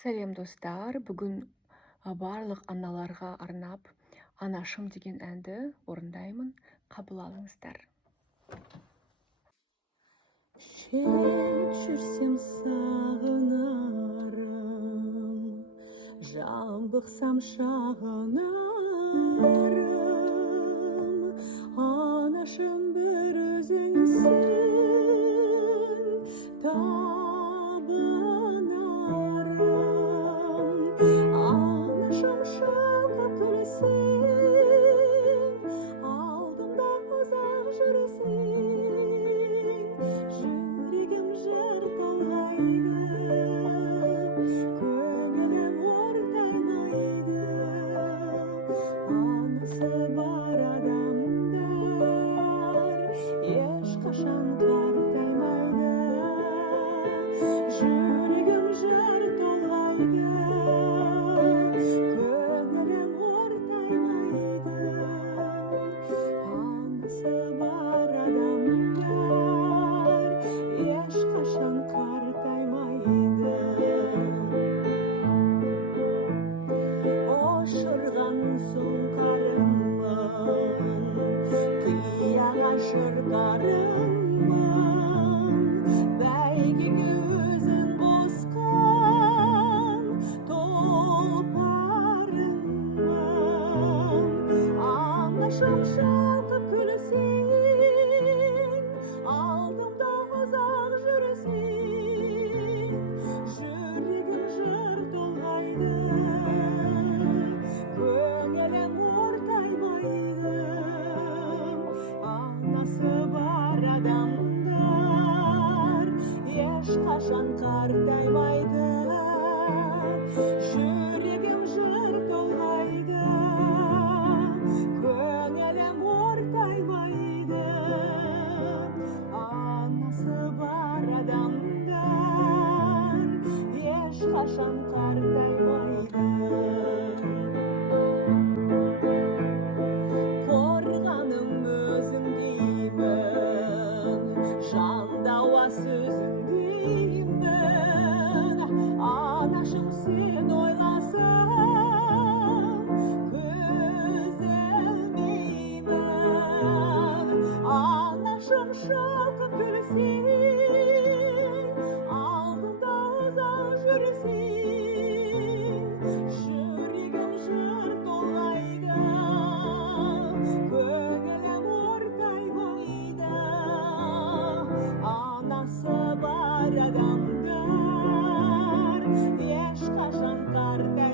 Сәлем достар, бүгін барлық аналарға арнап «Анашым» деген әнді орындаймын. Қабыл алыңыздар. Шет жүрсем сағынарым, жабықсам шағынарым, анашым бір өзіңсің, табынарым. Анашым шалқып күлсең, алдымда ұзақ жүрсең, жүрегім жыр толғайды, көңілім ортаймайды. Анасы бар адамдар ешқашан қартаймайды, жүрегім жыр толғайды, көңілім ортаймайды. Анасы бар адамдар ешқашан қартаймайды. Ошырған сұңқарыңмын, қияға шырқарыңмын, бәйгеге өзің қосқан тұлпарыңмын. Анашым шалқып күлсең, алдымда ұзақ жүрсең, жүрегім жыр толғайды, көңілім ортаймайды. Анасы бар адамдар ешқашан қартаймайды, жүрегім жыр толғайды, көңілім ортаймайды. Анасы бар адамдар ешқашан қартаймайды. Қорғаным өзің деймін, жандауа сөзің деймін. Анашым сен ойласам, көз ілмеймін. Анашым шалқып күлсең, алдымда ұзақ жүрсең, жүрегім жыр толғайды, көңілім ортаймайды. Анасы бар адамдар ешқашан қартаймайды.